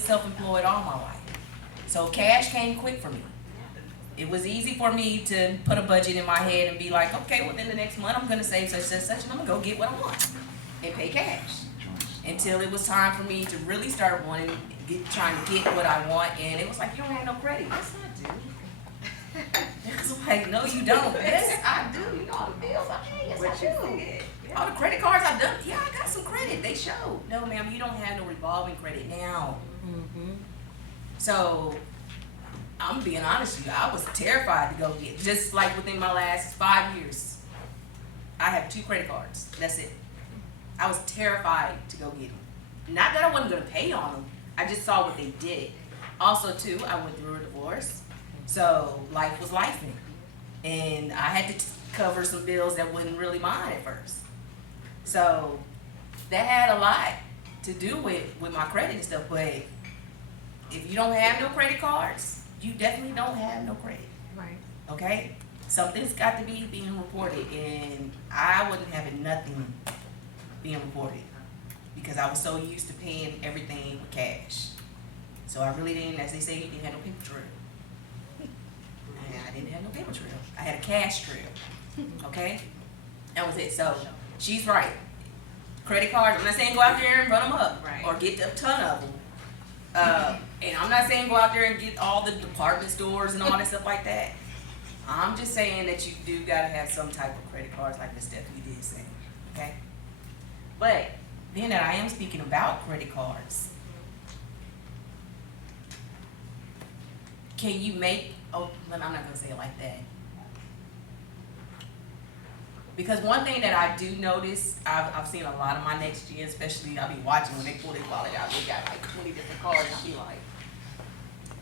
self-employed all my life. So cash came quick for me. It was easy for me to put a budget in my head and be like, okay, within the next month I'm gonna save such and such, and I'm gonna go get what I want and pay cash. Until it was time for me to really start trying to get what I want, and it was like, you don't have no credit. Yes, I do. It was like, no, you don't. Yes, I do. You know all the bills I pay. Yes, I do. All the credit cards I've done. Yeah, I got some credit. They show. No, ma'am, you don't have no revolving credit now. So I'm being honest with you. I was terrified to go get. Just like within my last 5 years, I have 2 credit cards. That's it. I was terrified to go get them. Not that I wasn't going to pay on them. I just saw what they did. Also, too, I went through a divorce. So life was lifing. And I had to cover some bills that wasn't really mine at first. So that had a lot to do with my credit and stuff. But if you don't have no credit cards, you definitely don't have no credit. Right. Okay? Something's got to be being reported. And I wasn't having nothing being reported because I was so used to paying everything with cash. So I really didn't, as they say, you didn't have no paper trail. And I didn't have no paper trail. I had a cash trail. Okay? That was it. So she's right. Credit cards, I'm not saying go out there and run them up. Right. Or get a ton of them. And I'm not saying go out there and get all the department stores and all that stuff like that. I'm just saying that you do gotta have some type of credit cards like Miss Stephanie did say. Okay? But being that I am speaking about credit cards, can you make, oh, I'm not gonna say it like that. Because one thing that I do notice, I've seen a lot of my next gen, especially I'll be watching when they pull their wallet out, they got like 20 different cards, and I'll be like,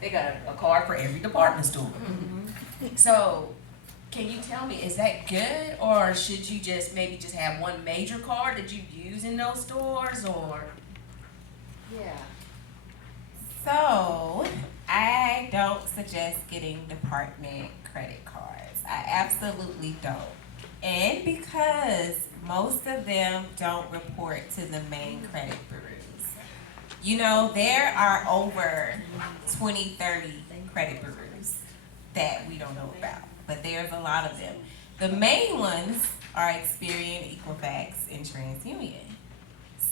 they got a card for every department store. So, can you tell me, is that good, or should you just maybe just have one major card that you use in those stores, or? Yeah. So, I don't suggest getting department credit cards. I absolutely don't. And because most of them don't report to the main credit bureaus. You know, there are over 20, 30 credit bureaus that we don't know about, but there's a lot of them. The main ones are Experian, Equifax, and TransUnion.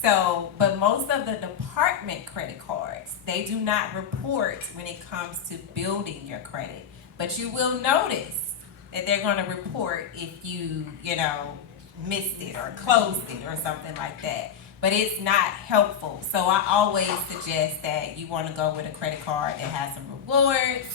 So, but most of the department credit cards, they do not report when it comes to building your credit. But you will notice that they're going to report if you missed it or closed it or something like that. But it's not helpful. So I always suggest that you want to go with a credit card that has some rewards,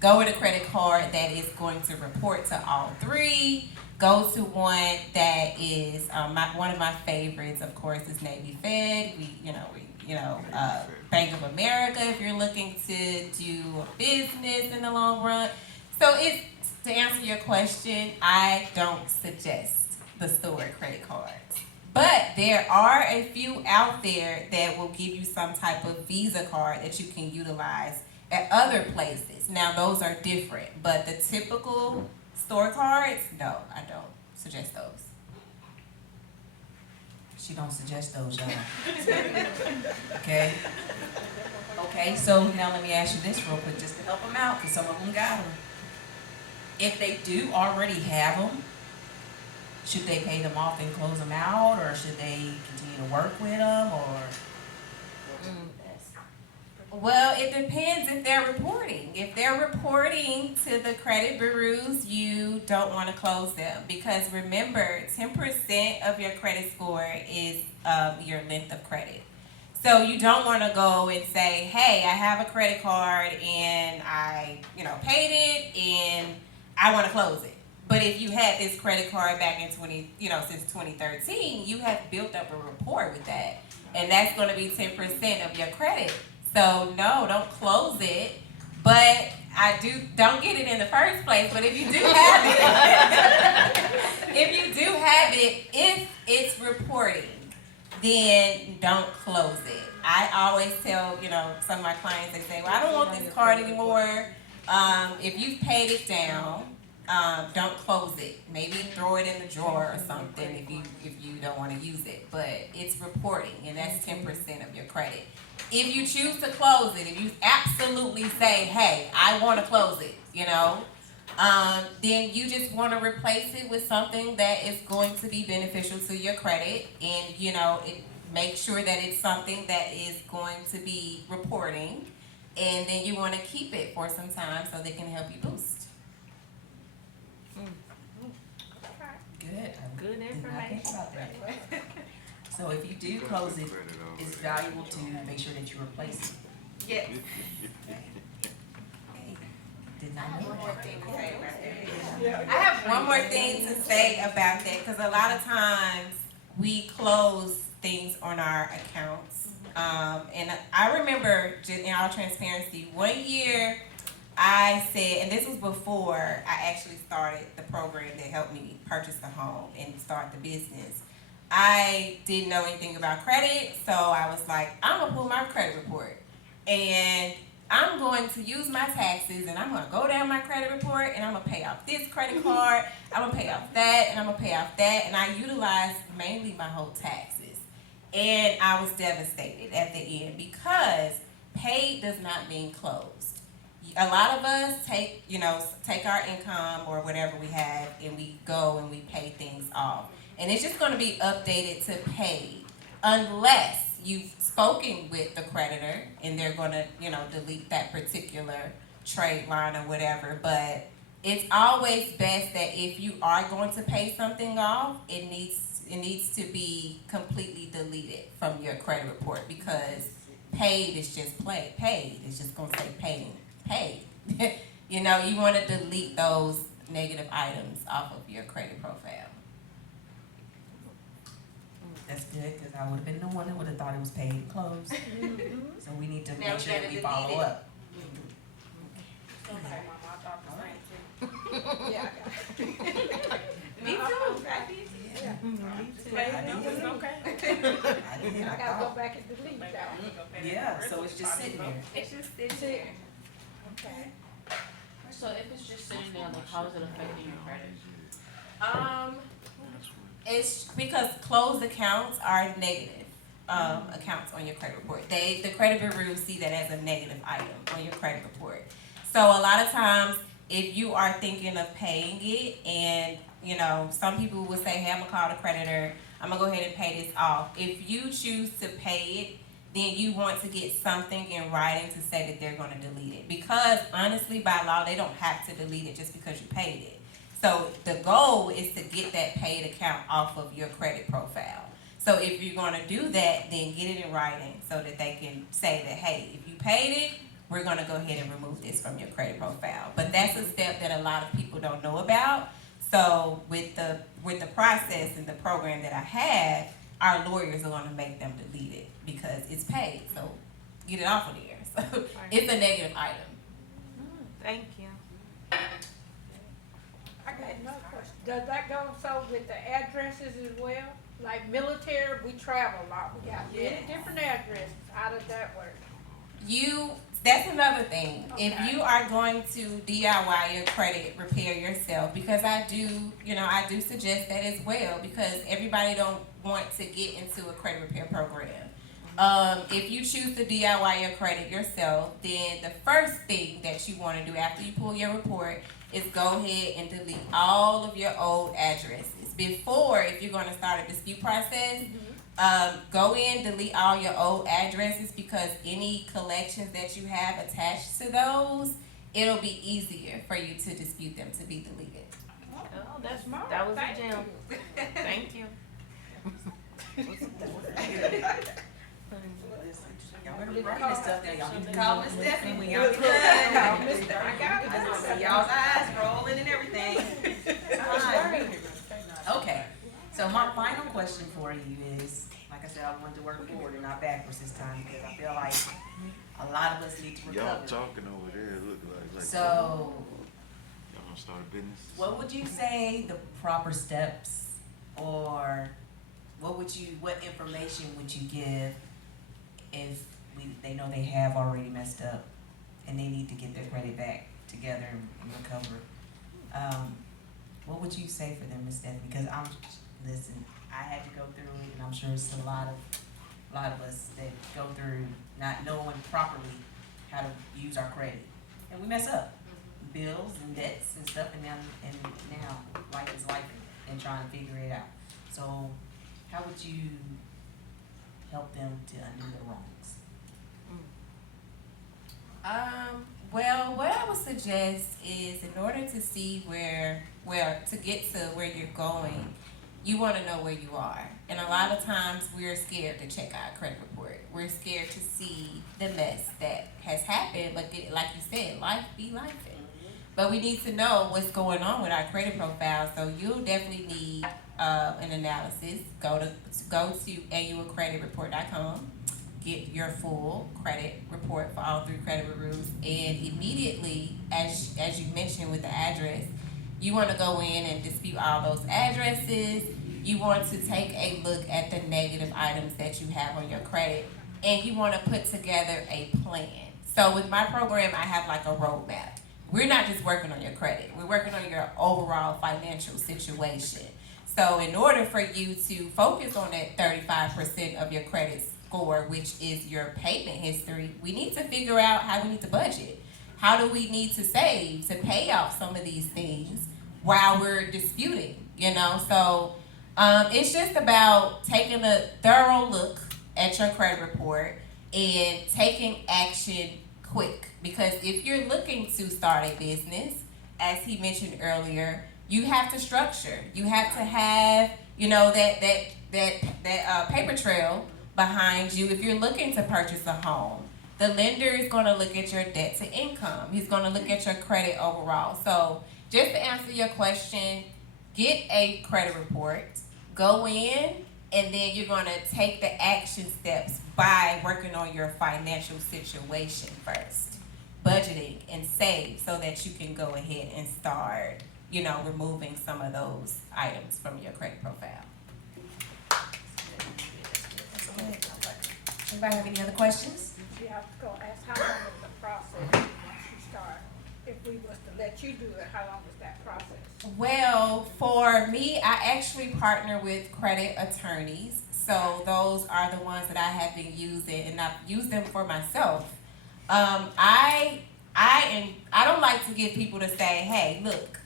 Go with a credit card that is going to report to all 3. Go to one that is one of my favorites, of course, is Navy Fed. Bank of America if you're looking to do a business in the long run. So to answer your question, I don't suggest the store credit cards. But there are a few out there that will give you some type of Visa card that you can utilize at other places. Now, those are different, but the typical store cards, no, I don't suggest those. She don't suggest those, y'all. Okay? Okay, so now let me ask you this real quick just to help them out, because some of them got them. If they do already have them, should they pay them off and close them out, or should they continue to work with them, or? Well, it depends if they're reporting. If they're reporting to the credit bureaus, you don't want to close them because remember, 10% of your credit score is your length of credit. So you don't want to go and say, hey, I have a credit card and I, paid it and I want to close it. But if you had this credit card back in since 2013, you have built up a rapport with that. And that's going to be 10% of your credit. So no, don't close it. But don't get it in the first place. But if you do have it, if it's reporting, then don't close it. I always tell, some of my clients, they say, well, I don't want this card anymore. If you've paid it down, don't close it. Maybe throw it in the drawer or something if you don't want to use it. But it's reporting, and that's 10% of your credit. if you choose to close it, if you absolutely say, hey, I want to close it, then you just want to replace it with something that is going to be beneficial to your credit, and make sure that it's something that is going to be reporting, and then you want to keep it for some time so they can help you boost. Good. Good Did not think information. about that. So if you do close it, it's valuable to make sure that you replace it. Yes. Hey, did not know that. I have one more thing to say about that, because a lot of times we close things on our accounts. And I remember, just in all transparency, one year I said, and this was before I actually started the program that helped me purchase the home and start the business. I didn't know anything about credit, so I was like, I'm gonna pull my credit report, and I'm going to use my taxes, and I'm gonna go down my credit report, and I'm gonna pay off this credit card, I'm gonna pay off that, and I'm gonna pay off that, and I utilized mainly my whole taxes. And I was devastated at the end, because paid does not mean closed. A lot of us take our income or whatever we have, and we go and we pay things off. And it's just going to be updated to paid, unless you've spoken with the creditor and they're going to, delete that particular trade line or whatever. But it's always best that if you are going to pay something off, it needs to be completely deleted from your credit report, because paid is just paid. It's just going to say paid. You want to delete those negative items off of your credit profile. That's good, because I would have been the one that would have thought it was paid and closed. So we need to Now make sure we that we gotta follow delete it. up. Okay, Mama, I thought the same too. Yeah. Me too. I did too. Hey, no, it's okay. I did, I I gotta go thought. back and delete that. Yeah, so it's just sitting there. It's just sitting there. Okay. So if it's just sitting there, like, how is it affecting your credit? It's because closed accounts are negative accounts on your credit report. The credit bureau see that as a negative item on your credit report. So a lot of times, if you are thinking of paying it, and some people will say, hey, I'm gonna call the creditor, I'm gonna go ahead and pay this off. If you choose to pay it, then you want to get something in writing to say that they're gonna delete it. Because honestly, by law, they don't have to delete it just because you paid it. So the goal is to get that paid account off of your credit profile. So if you're gonna do that, then get it in writing so that they can say that, hey, if you paid it, we're gonna go ahead and remove this from your credit profile. But that's a step that a lot of people don't know about. So with the process and the program that I have, our lawyers are gonna make them delete it because it's paid. So get it off of there. So it's a negative item. Thank you. I got another question. Does that go so with the addresses as well? Like military, we travel a lot. We got many different addresses. How does that work? That's another thing. Okay. If you are going to DIY your credit repair yourself, because I do suggest that as well, because everybody don't want to get into a credit repair program. If you choose to DIY your credit yourself, then the first thing that you want to do after you pull your report is go ahead and delete all of your old addresses. Before, if you're going to start a dispute process, go in, delete all your old addresses, because any collections that you have attached to those, it'll be easier for you to dispute them to be deleted. Oh, that's Smart. that was Thank a gem. you. Thank you. Y'all better be writing this stuff down. Y'all need to call Miss Stephanie when y'all Call done. Miss- I got it. I see y'all's eyes rolling and everything. Fine. Okay, so my final question for you is, like I said, I wanted to work forward and not backwards this time, because I feel like a lot of us need to Y'all recover. talking over there, look like. So, Y'all gonna start a business? what would you say the proper steps, or what information would you give if they know they have already messed up and they need to get their credit back together and recover? What would you say for them, Ms. Stephanie? Because listen, I had to go through it, and I'm sure it's a lot of a lot of us that go through not knowing properly how to use our credit. And we mess up. Bills and debts and stuff, and now life is life and trying to figure it out. So how would you help them to undo their wrongs? Well, what I would suggest is in order to see to get to where you're going, you want to know where you are. And a lot of times we're scared to check our credit report. We're scared to see the mess that has happened, but like you said, life be life. But we need to know what's going on with our credit profile. So you'll definitely need an analysis. Go to annualcreditreport.com. Get your full credit report for all 3 credit bureaus, and immediately, as you mentioned with the address, you want to go in and dispute all those addresses. You want to take a look at the negative items that you have on your credit, and you want to put together a plan. So with my program, I have like a roadmap. We're not just working on your credit. We're working on your overall financial situation. So in order for you to focus on that 35% of your credit score, which is your payment history, we need to figure out how we need to budget. How do we need to save to pay off some of these things while we're disputing, So it's just about taking a thorough look at your credit report and taking action quick. Because if you're looking to start a business, as he mentioned earlier, you have to structure. You have to have, that paper trail behind you. If you're looking to purchase a home, the lender is going to look at your debt to income. He's going to look at your credit overall. So just to answer your question, get a credit report, go in, and then you're going to take the action steps by working on your financial situation first. Budgeting and save so that you can go ahead and start, removing some of those items from your credit profile. Anybody have any other questions? Yeah, I was gonna ask, how long is the process once you start? If we was to let you do it, how long is that process? Well, for me, I actually partner with credit attorneys. So those are the ones that I have been using, and I've used them for myself. I don't like to get people to say, hey, look,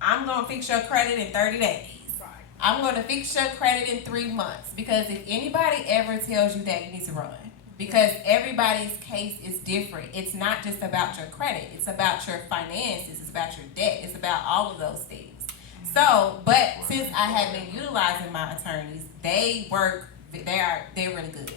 I'm gonna fix your credit in 30 days. Right. I'm gonna fix your credit in 3 months. Because if anybody ever tells you that, you need to run. Because everybody's case is different. It's not just about your credit. It's about your finances. It's about your debt. It's about all of those things. So, but since I have been utilizing my attorneys, they're really good.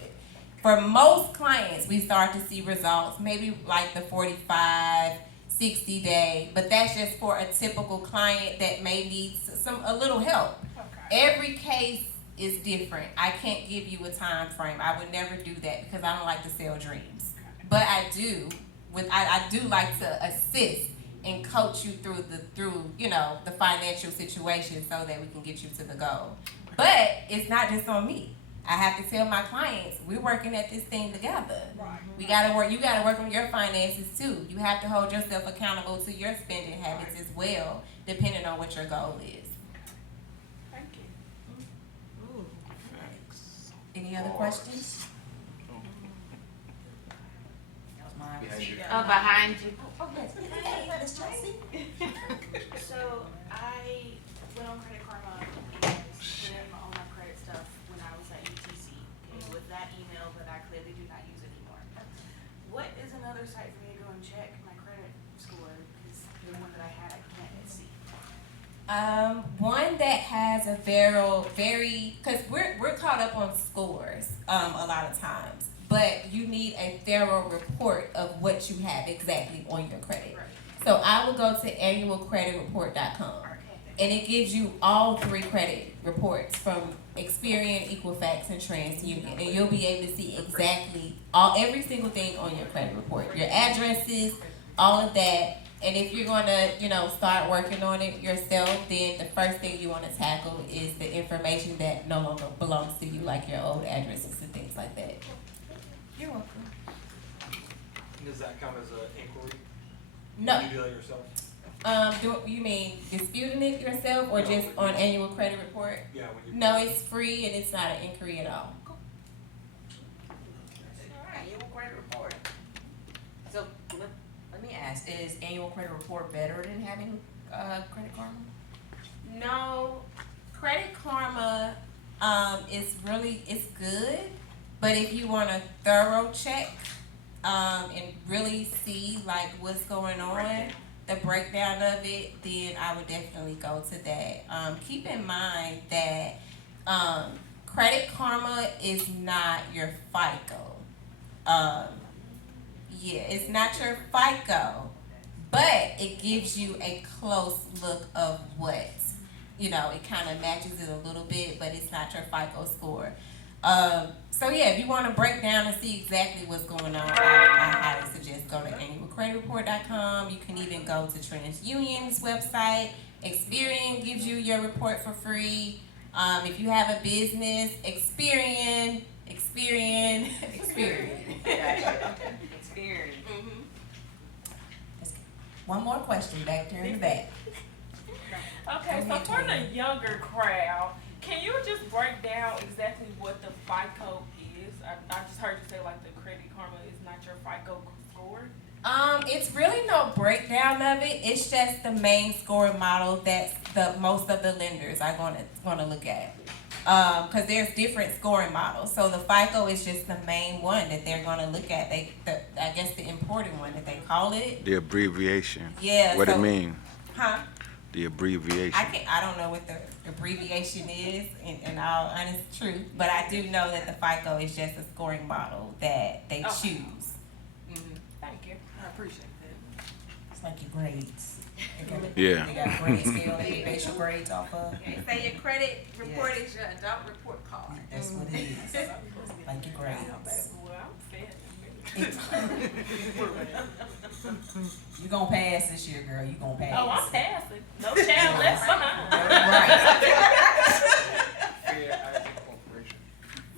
For most clients, we start to see results, maybe like the 45, 60 day, but that's just for a typical client that may need a little help. Okay. Every case is different. I can't give you a time frame. I would never do that because I don't like to sell dreams. But I do like to assist and coach you through the financial situation so that we can get you to the goal. But it's not just on me. I have to tell my clients, we're working at this thing together. Right. You gotta work on your finances too. You have to hold yourself accountable to your spending habits as well, depending on what your goal is. Thank you. Facts. Any other questions? That was mine. Behind you. So I went on Credit Karma and put in all my credit stuff when I was at UTC, okay, with that email that I clearly do not use anymore. What is another site for me to go and check my credit score? Because the one that I had, I can't see. One that has a very, because we're caught up on scores a lot of times, but you need a thorough report of what you have exactly on your credit. Right. So I will go to annualcreditreport.com, and it gives you all 3 credit reports from Experian, Equifax, and TransUnion, and you'll be able to see exactly every single thing on your credit report, your addresses, all of that. And if you're going to, start working on it yourself, then the first thing you want to tackle is the information that no longer belongs to you, like your old addresses and things like that. You're welcome. Does that count as an inquiry? No. You do that yourself? You mean disputing it yourself or No. just on annual credit report? Yeah, when you. No, it's free and it's not an inquiry at all. me ask, is annual credit report better than having, Credit Karma? No, Credit Karma, it's good, but if you want a thorough check, and really see like what's going on, the breakdown of it, then I would definitely go to that. Keep in mind that, Credit Karma is not your FICO. Yeah, it's not your FICO, but it gives you a close look of what, it kind of matches it a little bit, but it's not your FICO score. So yeah, if you want to break down and see exactly what's going on, I highly suggest go to annualcreditreport.com. You can even go to TransUnion's website. Experian gives you your report for free. If you have a business, Experian. Experience. One more question back there in the back. Okay, so for the younger crowd, can you just break down exactly what the FICO is? I just heard you say like the Credit Karma is not your FICO score. It's really no breakdown of it. It's just the main scoring model that most of the lenders are gonna look at. Because there's different scoring models. So the FICO is just the main one that they're gonna look at. I guess the important one that they call it. The abbreviation. Yeah. What so, it mean? Huh? The abbreviation. I don't know what the abbreviation is in all honest truth, but I do know that the FICO is just a scoring model that they choose. Thank you. I appreciate that. It's like your grades. Yeah. They got a grade scale that you base your grades off of. Say your credit report is your adult report card. That's what it is. Like your grades. Well, I'm fed. You gonna pass this year, girl. You gonna pass. Oh, I'm passing. No child left behind. Right. Fair Isaac Corporation.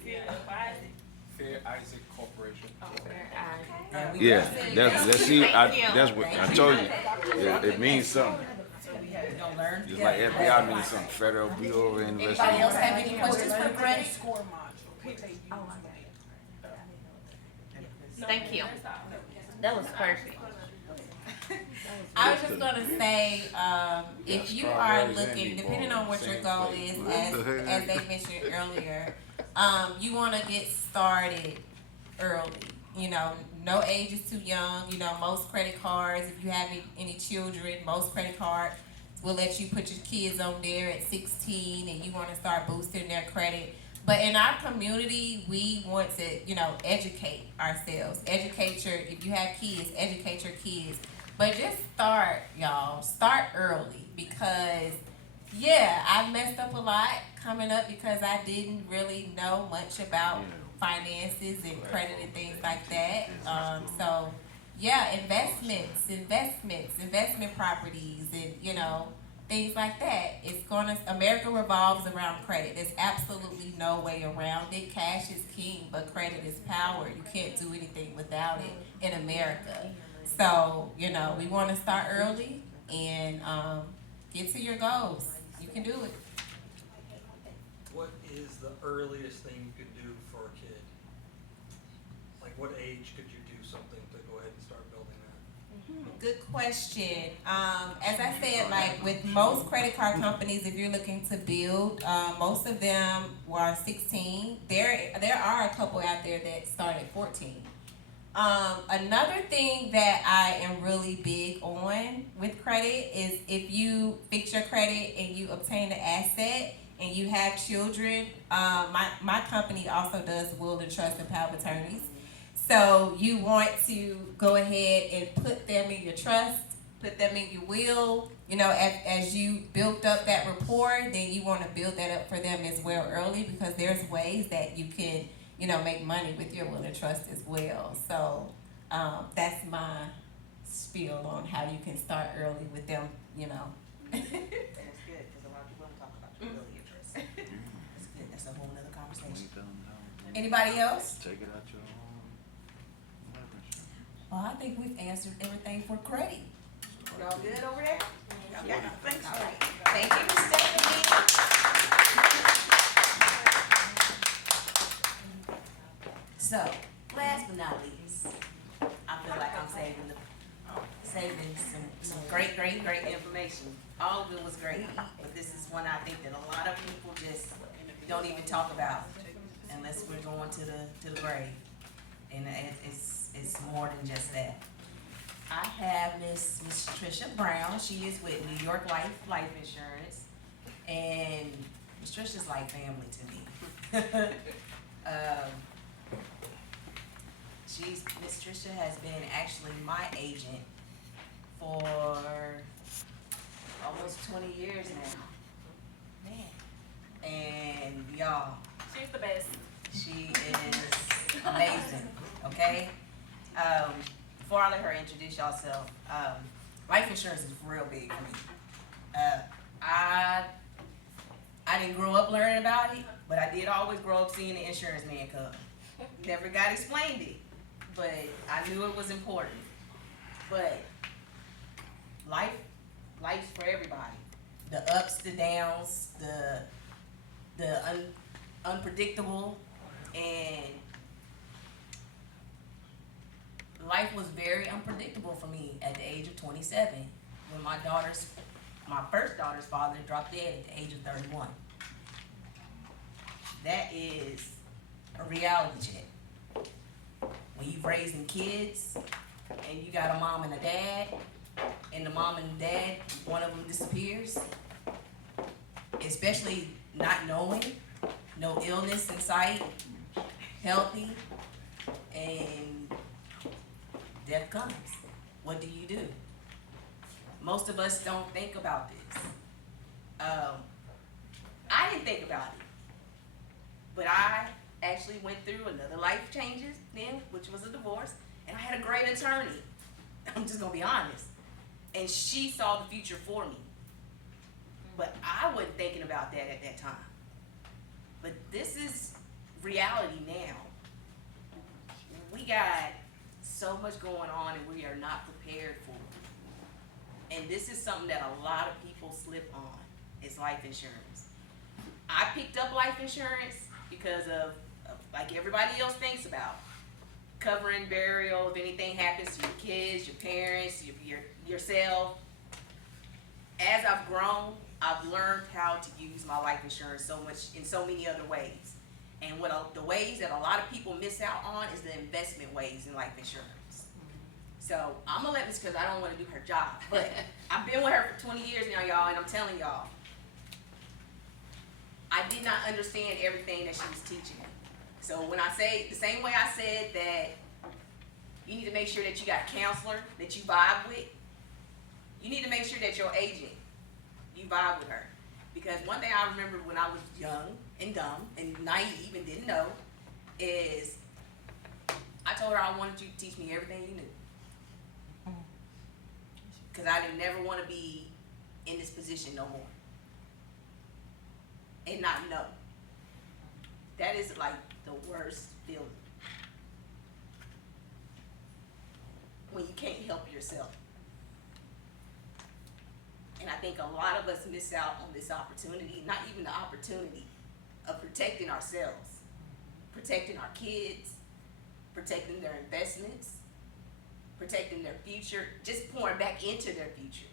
Yeah, Isaac. Fair Isaac Corporation. Oh, there, Isaac. Yeah, we Yeah, got that's see, that's what I told you. It means something. You gonna learn. Just like FBI means something. Federal Bureau of Anybody Investigation. else have any questions for credit? No, Thank you. that's all. That was perfect. I was just gonna say, if you are looking, depending on what your goal is, as they mentioned earlier, you want to get started early. No age is too young. Most credit cards, if you have any children, most credit cards will let you put your kids on there at 16, and you want to start boosting their credit. But in our community, we want to, educate ourselves. If you have kids, educate your kids. But just start, y'all. Start early because, I messed up a lot coming up because I didn't really know much about finances and credit and things like that. Investment properties and, things like that. America revolves around credit. There's absolutely no way around it. Cash is king, but credit is power. You can't do anything without it in America. So, we want to start early and get to your goals. You can do it. What is the earliest thing you could do for a kid? Like what age could you do something to go ahead and start building that? Good question. As I said, like with most credit card companies, if you're looking to build, most of them were 16. There are a couple out there that start at 14. Another thing that I am really big on with credit is if you fix your credit and you obtain an asset and you have children, my company also does will and trust and power of attorneys. So you want to go ahead and put them in your trust, put them in your will. As you built up that rapport, then you want to build that up for them as well early because there's ways that you can, make money with your will and trust as well. So that's my spiel on how you can start early with them, That's good, because a lot of people don't talk about your will and trust. That's good. That's a whole nother conversation. Anybody else? Take it out your own leverage. Well, I think we've answered everything for credit. Y'all good over there? Yeah, thanks. All right. Thank you, Ms. Stephanie. So, last but not least, I feel like I'm saving the saving some great information. All of it was great, but this is one I think that a lot of people just don't even talk about unless we're going to the grave. And it's more than just that. I have Miss Trisha Brown. She is with New York Life Insurance, and Miss Trisha's like family to me. Miss Trisha has been actually my agent for almost 20 years now. Man. And y'all, She's the best. she is amazing, okay? Before I let her introduce y'allself, life insurance is real big for me. I didn't grow up learning about it, but I did always grow up seeing the insurance man come. Never got explained it, but I knew it was important. But life's for everybody. The ups, the downs, the unpredictable, and life was very unpredictable for me at the age of 27 when my first daughter's father dropped dead at the age of 31. That is a reality check. When you've raising kids and you got a mom and a dad, and the mom and dad, one of them disappears, especially not knowing, no illness in sight, healthy, and death comes. What do you do? Most of us don't think about this. I didn't think about it, but I actually went through another life changes then, which was a divorce, and I had a great attorney. I'm just gonna be honest. And she saw the future for me. But I wasn't thinking about that at that time. But this is reality now. We got so much going on and we are not prepared for it. And this is something that a lot of people slip on, is life insurance. I picked up life insurance because of like everybody else thinks about, covering burial if anything happens to your kids, your parents, yourself. As I've grown, I've learned how to use my life insurance so much in so many other ways. And the ways that a lot of people miss out on is the investment ways in life insurance. So I'm gonna let this, because I don't want to do her job, but I've been with her for 20 years now, y'all, and I'm telling y'all, I did not understand everything that she was teaching me. So when I say, the same way I said that you need to make sure that you got a counselor that you vibe with, you need to make sure that your agent, you vibe with her. Because one thing I remember when I was young and dumb and naive and didn't know is I told her I wanted you to teach me everything you knew. Because I didn't never want to be in this position no more. And not know. That is like the worst feeling. When you can't help yourself. And I think a lot of us miss out on this opportunity, not even the opportunity of protecting ourselves, protecting our kids, protecting their investments, protecting their future, just pouring back into their future.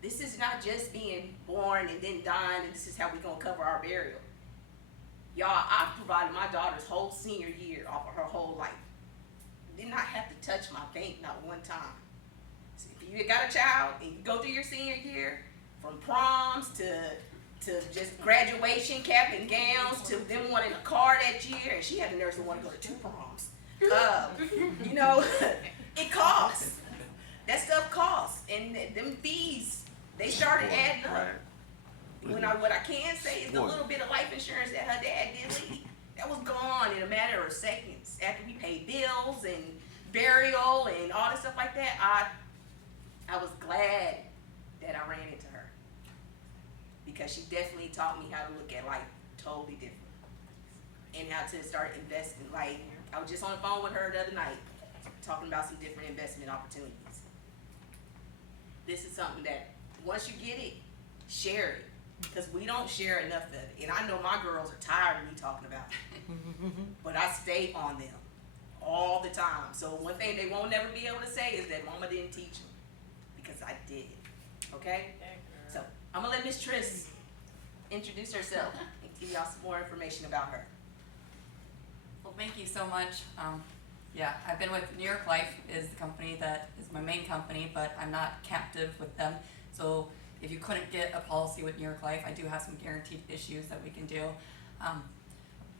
This is not just being born and then dying and this is how we're gonna cover our burial. Y'all, I provided my daughter's whole senior year off of her whole life. Did not have to touch my bank not one time. So if you got a child and you go through your senior year, from proms to just graduation cap and gowns to them wanting a car that year, and she had the nerve to want to go to 2 proms. You know, it costs. That stuff costs, and them fees, they started adding up. What I can say is the little bit of life insurance that her dad did leave, that was gone in a matter of seconds. After we paid bills and burial and all this stuff like that, I was glad that I ran into her. Because she definitely taught me how to look at life totally different. And how to start investing. Like, I was just on the phone with her the other night, talking about some different investment opportunities. This is something that, once you get it, share it. Because we don't share enough of it. And I know my girls are tired of me talking about it. But I stay on them all the time. So one thing they won't never be able to say is that mama didn't teach them. because I did. Okay? So I'm gonna let Miss Trish introduce herself and give y'all some more information about her. Well, thank you so much. Yeah, I've been with New York Life is the company that is my main company, but I'm not captive with them. So if you couldn't get a policy with New York Life, I do have some guaranteed issues that we can do.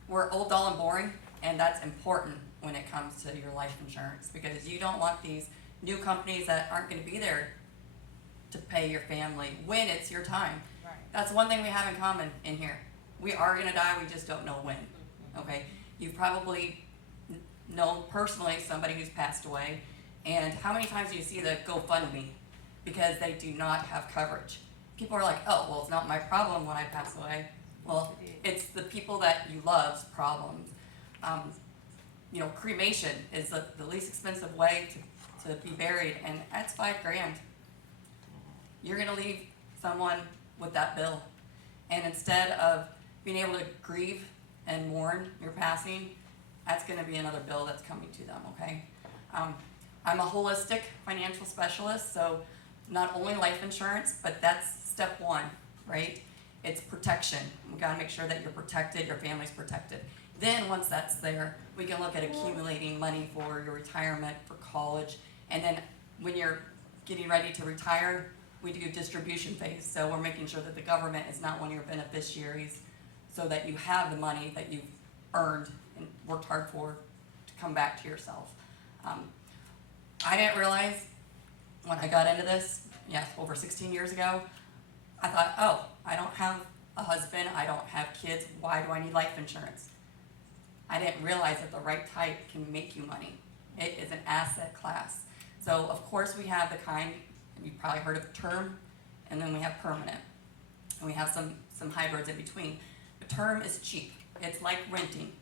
We're old, dull, and boring, and that's important when it comes to your life insurance because you don't want these new companies that aren't going to be there to pay your family when it's your time. Right. That's one thing we have in common in here. We are going to die, we just don't know when. Okay? You've probably known personally somebody who's passed away, and how many times do you see the GoFundMe because they do not have coverage? People are like, oh, well, it's not my problem when I pass away. Well, it's the people that you love's problems. Cremation is the least expensive way to be buried, and that's $5,000. You're gonna leave someone with that bill, and instead of being able to grieve and mourn your passing, that's gonna be another bill that's coming to them, okay? I'm a holistic financial specialist, so not only life insurance, but that's step one, right? It's protection. We gotta make sure that you're protected, your family's protected. Then once that's there, we can look at accumulating money for your retirement, for college, and then when you're getting ready to retire, we do distribution phase. So we're making sure that the government is not one of your beneficiaries, so that you have the money that you've earned and worked hard for to come back to yourself. I didn't realize when I got into this, over 16 years ago, I thought, oh, I don't have a husband, I don't have kids, why do I need life insurance? I didn't realize that the right type can make you money. It is an asset class. So of course we have the kind, you've probably heard of term, and then we have permanent. And we have some hybrids in between. The term is cheap. It's like renting.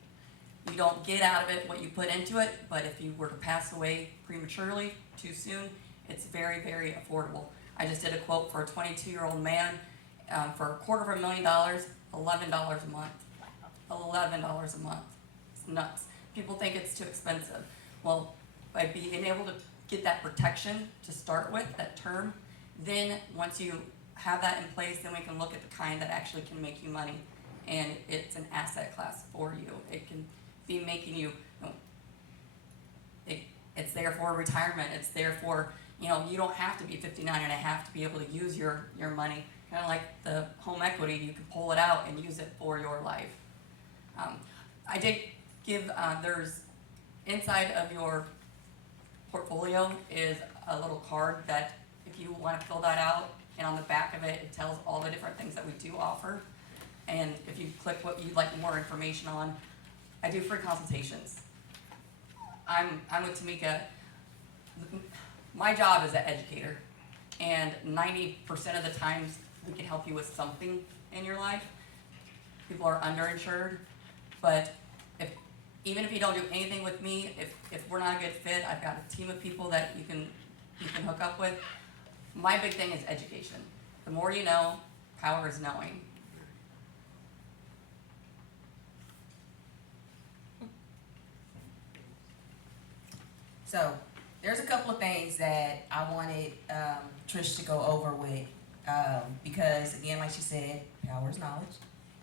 You don't get out of it what you put into it, but if you were to pass away prematurely, too soon, it's very, very affordable. I just did a quote for a 22-year-old man for $250,000, $11 a month. $11 a month. It's nuts. People think it's too expensive. Well, by being able to get that protection to start with, that term, then once you have that in place, then we can look at the kind that actually can make you money. And it's an asset class for you. It can be making you, it's there for retirement. It's there for, you don't have to be 59 and a half to be able to use your money. Kind of like the home equity, you can pull it out and use it for your life. I did give, there's inside of your portfolio is a little card that if you want to fill that out, and on the back of it, it tells all the different things that we do offer. And if you click what you'd like more information on, I do free consultations. I'm with Tamika. My job is an educator, and 90% of the times we can help you with something in your life. People are underinsured, but even if you don't do anything with me, if we're not a good fit, I've got a team of people that you can hook up with. My big thing is education. The more you know, power is knowing. So there's a couple of things that I wanted Trish to go over with because, again, like she said, power is knowledge,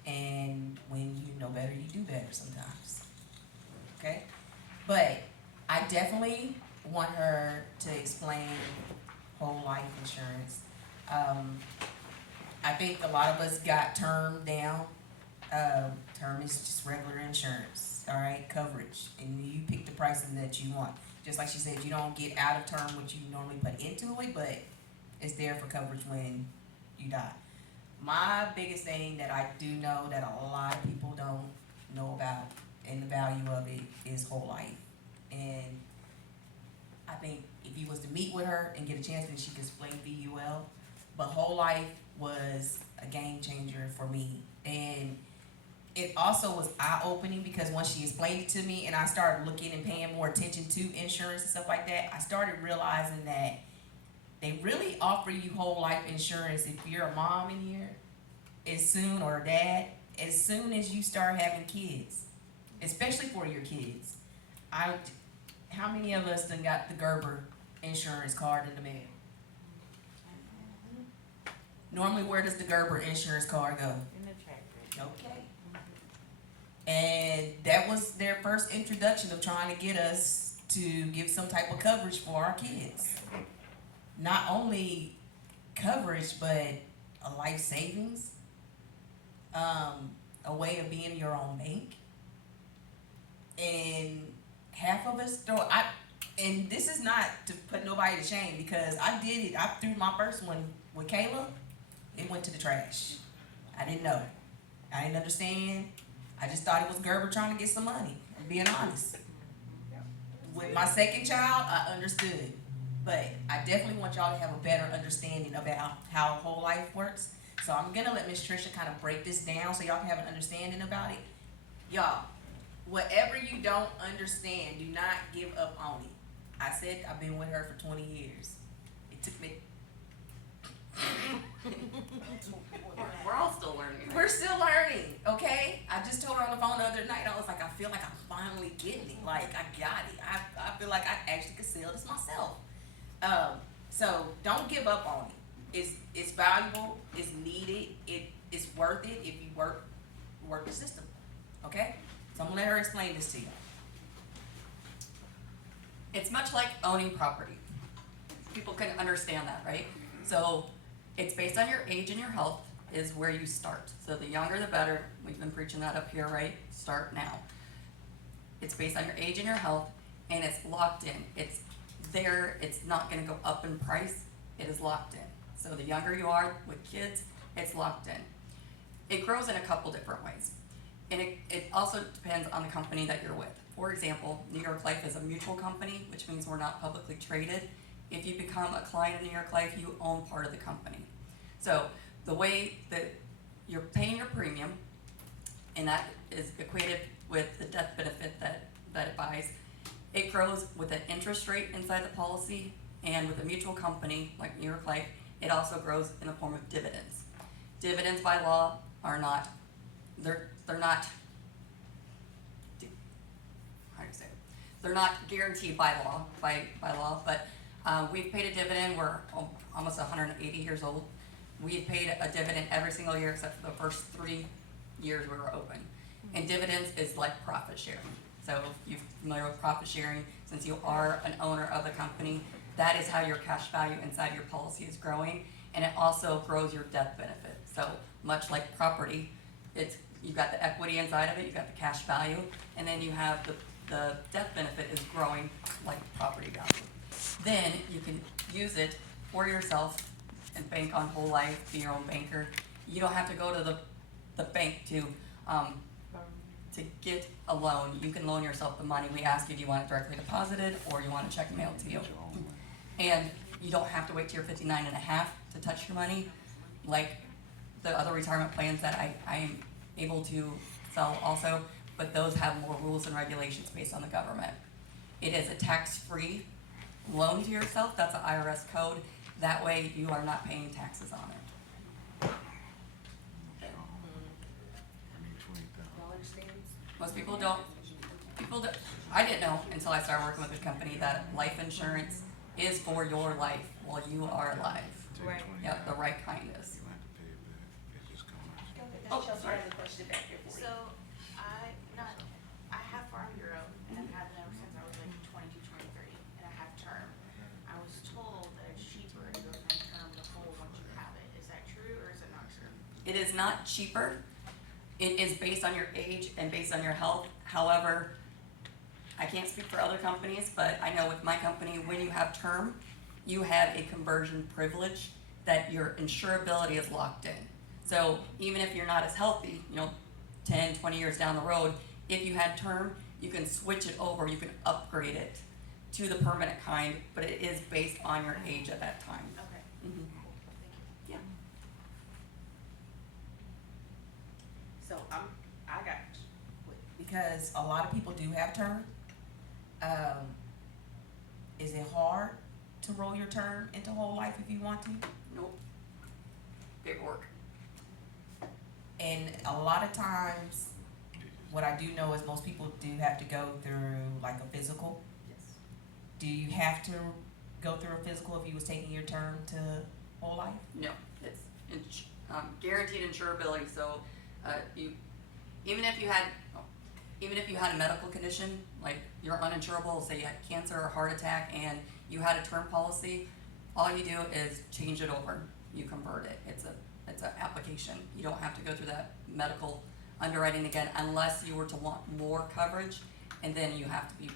and when you know better, you do better sometimes. Okay? But I definitely want her to explain whole life insurance. I think a lot of us got term down. Term is just regular insurance, all right, coverage, and you pick the pricing that you want. Just like she said, you don't get out of term what you normally put into it, but it's there for coverage when you die. My biggest thing that I do know that a lot of people don't know about and the value of it is whole life. And I think if you was to meet with her and get a chance, then she could explain VUL. But whole life was a game changer for me. And it also was eye-opening because once she explained it to me and I started looking and paying more attention to insurance and stuff like that, I started realizing that they really offer you whole life insurance if you're a mom in here as soon, or a dad, as soon as you start having kids, especially for your kids. How many of us done got the Gerber insurance card in the mail? Normally, where does the Gerber insurance card go? In the track. Okay. And that was their first introduction of trying to get us to give some type of coverage for our kids. Not only coverage, but a life savings, a way of being your own bank. And half of us and this is not to put nobody to shame, because I did it. I threw my first one with Kayla. It went to the trash. I didn't know. I didn't understand. I just thought it was Gerber trying to get some money, I'm being honest. With my second child, I understood. But I definitely want y'all to have a better understanding about how whole life works. So I'm gonna let Miss Trisha kind of break this down so y'all can have an understanding about it. Y'all, whatever you don't understand, do not give up on it. I said I've been with her for 20 years. It took me. We're all still learning. We're still learning, okay? I just told her on the phone the other night, I was like, I feel like I'm finally getting it. Like, I got it. I feel like I actually could sell this myself. So don't give up on it. It's valuable, it's needed, it's worth it if you work the system. Okay? So I'm gonna let her explain this to you. It's much like owning property. People can understand that, right? So it's based on your age and your health is where you start. So the younger the better. We've been preaching that up here, right? Start now. It's based on your age and your health, and it's locked in. It's there. It's not gonna go up in price. It is locked in. So the younger you are with kids, it's locked in. It grows in a couple different ways. And it also depends on the company that you're with. For example, New York Life is a mutual company, which means we're not publicly traded. If you become a client of New York Life, you own part of the company. So the way that you're paying your premium, and that is equated with the death benefit that it buys, it grows with an interest rate inside the policy, and with a mutual company like New York Life, it also grows in the form of dividends. Dividends by law are not, they're not, how do you say it? They're not guaranteed by law, but we've paid a dividend. We're almost 180 years old. We've paid a dividend every single year except for the first 3 years we were open. And dividends is like profit sharing. So if you're familiar with profit sharing, since you are an owner of the company, that is how your cash value inside your policy is growing, and it also grows your death benefit. So much like property, you've got the equity inside of it, you've got the cash value, and then you have the death benefit is growing like property value. Then you can use it for yourself and bank on whole life, be your own banker. You don't have to go to the bank to get a loan. You can loan yourself the money. We ask you, do you want it directly deposited or you want a check mailed to you? And you don't have to wait till you're 59 and a half to touch your money, like the other retirement plans that I am able to sell also, but those have more rules and regulations based on the government. It is a tax-free loan to yourself. That's an IRS code. That way you are not paying taxes on it. Most people don't, I didn't know until I started working with this company that life insurance is for your life while you are alive. Right. Yep, the right kind is. Oh, Chelsea sorry. has a question back here for you. So, I have Farm Bureau, and I've had them since I was like 22, 23, and I have term. I was told that it's cheaper to go from term to full once you have it. Is that true, or is it not true? It is not cheaper. It is based on your age and based on your health. However, I can't speak for other companies, but I know with my company, when you have term, you have a conversion privilege that your insurability is locked in. So even if you're not as healthy, 10, 20 years down the road, if you had term, you can switch it over, you can upgrade it to the permanent kind, but it is based on your age at that time. Okay. Mhm. Yeah. So I got because a lot of people do have term. Is it hard to roll your term into whole life if you want to? Nope. Paperwork. And a lot of times, what I do know is most people do have to go through like a physical. Yes. Do you have to go through a physical if you was taking your term to whole life? No, it's guaranteed insurability, so, even if you had a medical condition, like you're uninsurable, say you had cancer or heart attack and you had a term policy, all you do is change it over, you convert it, it's an application. You don't have to go through that medical underwriting again unless you were to want more coverage, and then you have to be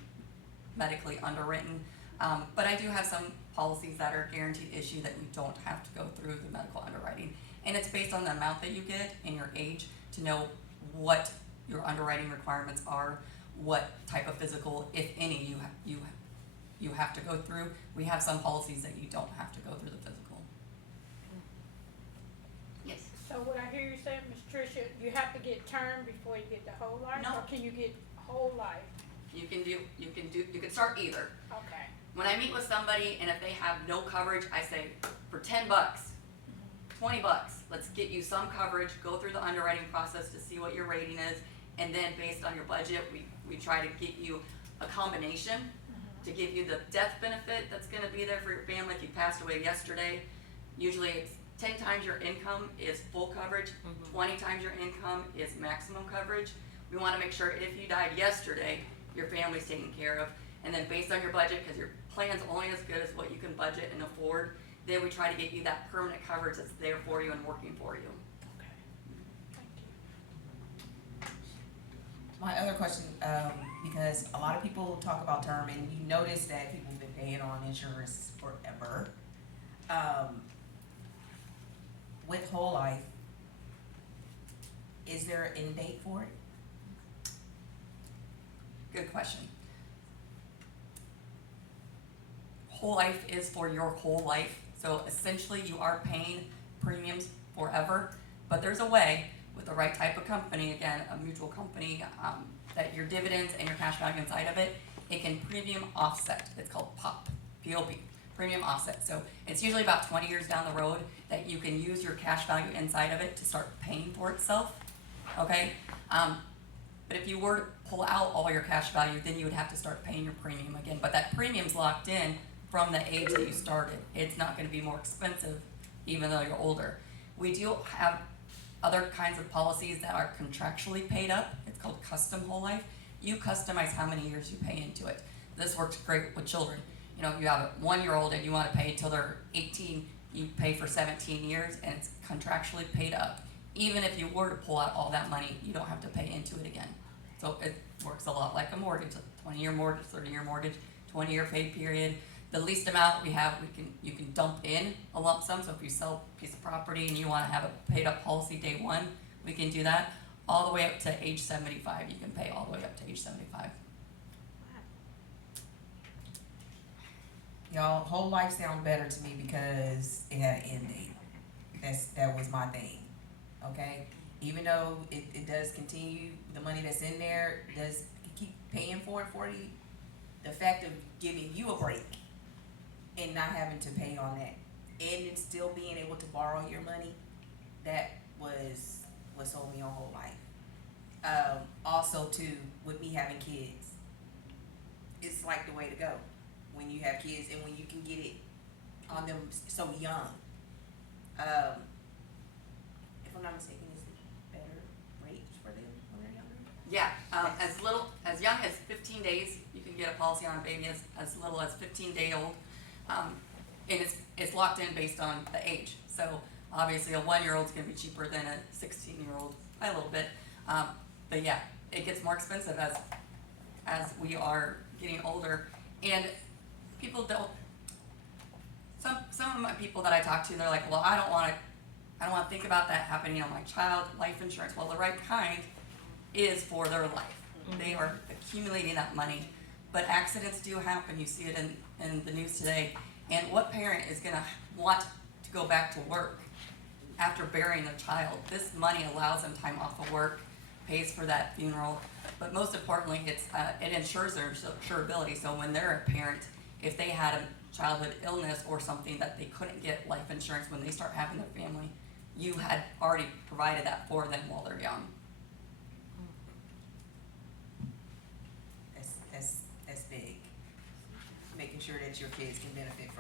medically underwritten. But I do have some policies that are guaranteed issue that you don't have to go through the medical underwriting. And it's based on the amount that you get and your age to know what your underwriting requirements are, what type of physical, if any, you have to go through. We have some policies that you don't have to go through the physical. Yes. So what I hear you saying, Ms. Tricia, you have to get term before you get the whole life? No. Or can you get whole life? You can start either. Okay. When I meet with somebody and if they have no coverage, I say, for $10, $20, let's get you some coverage, go through the underwriting process to see what your rating is, and then based on your budget, we try to get you a combination to give you the death benefit that's gonna be there for your family if you passed away yesterday. Usually it's 10 times your income is full coverage, 20 times your income is maximum coverage. We wanna make sure if you died yesterday, your family's taken care of. And then based on your budget, because your plan's only as good as what you can budget and afford, then we try to get you that permanent coverage that's there for you and working for you. Okay. Thank you. My other question, because a lot of people talk about term, and you notice that people have been paying on insurance forever. With whole life, is there an end date for it? Good question. Whole life is for your whole life, so essentially you are paying premiums forever, but there's a way with the right type of company, again, a mutual company, that your dividends and your cash value inside of it, it can premium offset. It's called POP, P-O-P, premium offset. So it's usually about 20 years down the road that you can use your cash value inside of it to start paying for itself, okay? But if you were to pull out all your cash value, then you would have to start paying your premium again. But that premium's locked in from the age that you started. It's not gonna be more expensive even though you're older. We do have other kinds of policies that are contractually paid up. It's called custom whole life. You customize how many years you pay into it. This works great with children. You know, you have a 1-year-old and you wanna pay till they're 18, you pay for 17 years and it's contractually paid up. Even if you were to pull out all that money, you don't have to pay into it again. So it works a lot like a mortgage, a 20-year mortgage, 30-year mortgage, 20-year pay period. The least amount we have, you can dump in a lump sum. So if you sell a piece of property and you want to have a paid up policy day one, we can do that. All the way up to age 75, you can pay all the way up to age 75. Y'all, whole life sound better to me because it had an end date. That was my thing. Okay? Even though it does continue, the money that's in there does keep paying for it for you. The fact of giving you a break and not having to pay on that, and it still being able to borrow your money, that was what sold me on whole life. Also too, with me having kids, it's like the way to go when you have kids and when you can get it on them so young. If I'm not mistaken, is it better rates for them when they're younger? Yeah, as young as 15 days, you can get a policy on a baby as little as 15-day old. And it's locked in based on the age. So obviously a 1-year-old's gonna be cheaper than a 16-year-old by a little bit. But yeah, it gets more expensive as we are getting older. And people don't, some of my people that I talk to, they're like, well, I don't wanna think about that happening on my child, life insurance. Well, the right kind is for their life. They are accumulating that money. But accidents do happen, you see it in the news today. And what parent is gonna want to go back to work after burying their child? This money allows them time off of work, pays for that funeral, but most importantly, it ensures their insurability. So when they're a parent, if they had a childhood illness or something that they couldn't get life insurance when they start having their family, you had already provided that for them while they're young. That's big. Making sure that your kids can benefit from